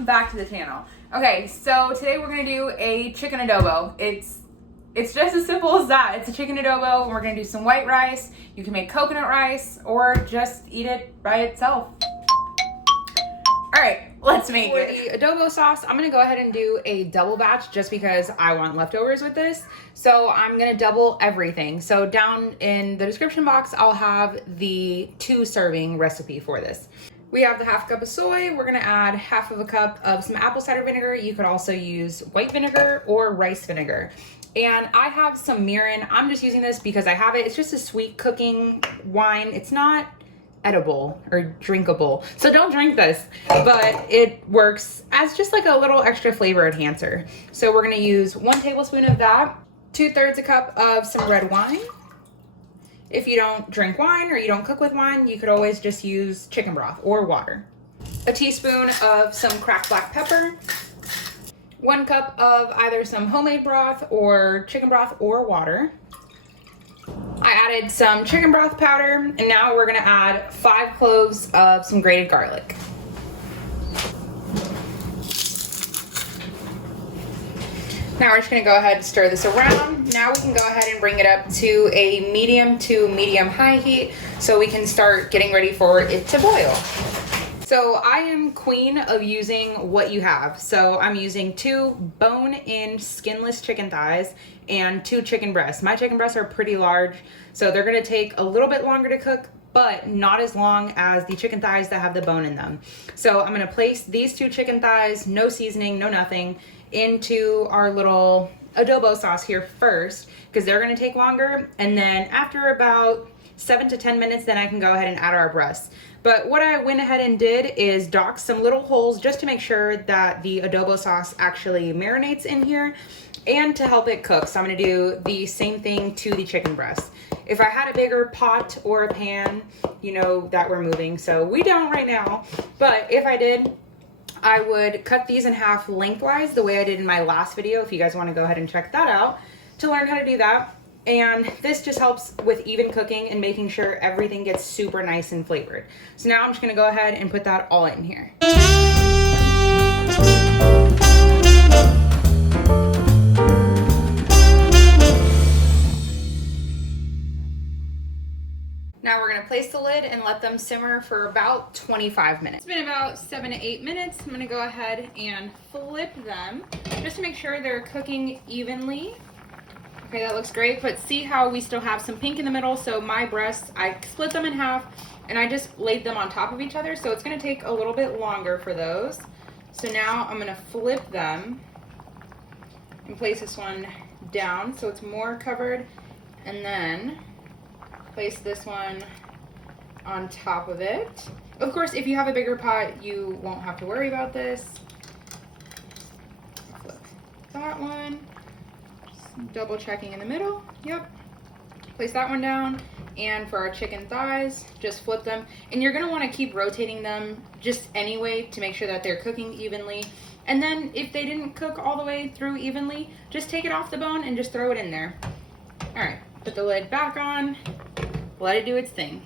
welcome back to the channel. Okay, so today we're gonna do a chicken adobo. It's just as simple as that. It's a chicken adobo. We're gonna do some white rice. You can make coconut rice or just eat it by itself. All right, let's make it. For the adobo sauce, I'm gonna go ahead and do a double batch just because I want leftovers with this. So I'm gonna double everything. So down in the description box, I'll have the 2-serving recipe for this. We have the half cup of soy. We're gonna add half of a cup of some apple cider vinegar. You could also use white vinegar or rice vinegar. And I have some mirin. I'm just using this because I have it. It's just a sweet cooking wine. It's not edible or drinkable, so don't drink this, but it works as just like a little extra flavor enhancer. So we're gonna use 1 tablespoon of that, 2/3 a cup of some red wine. If you don't drink wine or you don't cook with wine, you could always just use chicken broth or water. A teaspoon of some cracked black pepper, 1 cup of either some homemade broth or chicken broth or water. I added some chicken broth powder, and now we're gonna add 5 cloves of some grated garlic. Now we're just gonna go ahead and stir this around. Now we can go ahead and bring it up to a medium to medium high heat so we can start getting ready for it to boil. So I am queen of using what you have. So I'm using 2 bone-in skinless chicken thighs and 2 chicken breasts. My chicken breasts are pretty large, so they're gonna take a little bit longer to cook, but not as long as the chicken thighs that have the bone in them. So I'm gonna place these 2 chicken thighs, no seasoning, no nothing, into our little adobo sauce here first, because they're gonna take longer. And then after about 7 to 10 minutes, then I can go ahead and add our breasts. But what I went ahead and did is dock some little holes just to make sure that the adobo sauce actually marinates in here and to help it cook. So I'm gonna do the same thing to the chicken breast. If I had a bigger pot or a pan, you know that we're moving, so we don't right now. But if I did, I would cut these in half lengthwise the way I did in my last video, if you guys wanna go ahead and check that out to learn how to do that. And this just helps with even cooking and making sure everything gets super nice and flavored. So now I'm just gonna go ahead and put that all in here. Now we're gonna place the lid and let them simmer for about 25 minutes. It's been about 7 to 8 minutes. I'm gonna go ahead and flip them just to make sure they're cooking evenly. Okay, that looks great, but see how we still have some pink in the middle? So my breasts, I split them in half and I just laid them on top of each other. So it's gonna take a little bit longer for those. So now I'm gonna flip them and place this one down so it's more covered, and then place this one on top of it. Of course, if you have a bigger pot, you won't have to worry about this. Flip that one. Double checking in the middle. Yep. Place that one down. And for our chicken thighs, just flip them. And you're gonna wanna keep rotating them just anyway to make sure that they're cooking evenly. And then if they didn't cook all the way through evenly, just take it off the bone and just throw it in there. All right, put the lid back on, let it do its thing.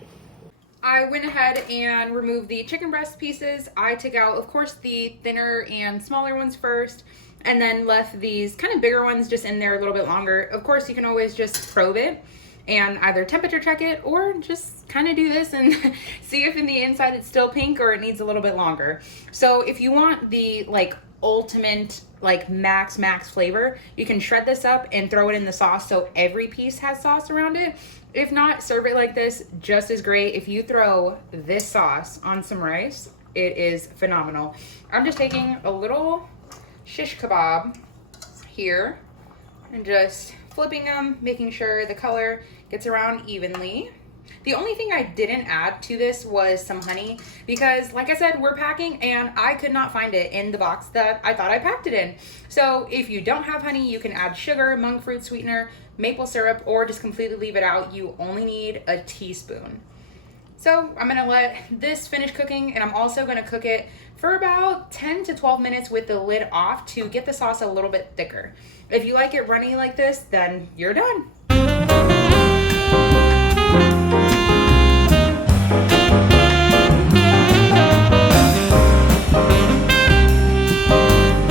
I went ahead and removed the chicken breast pieces. I took out, of course, the thinner and smaller ones first, and then left these kind of bigger ones just in there a little bit longer. Of course, you can always just probe it and either temperature check it or just kind of do this and see if in the inside it's still pink or it needs a little bit longer. So if you want the like ultimate like max flavor, you can shred this up and throw it in the sauce so every piece has sauce around it. If not, serve it like this, just as great. If you throw this sauce on some rice, it is phenomenal. I'm just taking a little shish kebab here and just flipping them, making sure the color gets around evenly. The only thing I didn't add to this was some honey because, like I said, we're packing and I could not find it in the box that I thought I packed it in. So if you don't have honey, you can add sugar, monk fruit sweetener, maple syrup, or just completely leave it out. You only need a teaspoon. So I'm gonna let this finish cooking, and I'm also gonna cook it for about 10 to 12 minutes with the lid off to get the sauce a little bit thicker. If you like it runny like this, then you're done.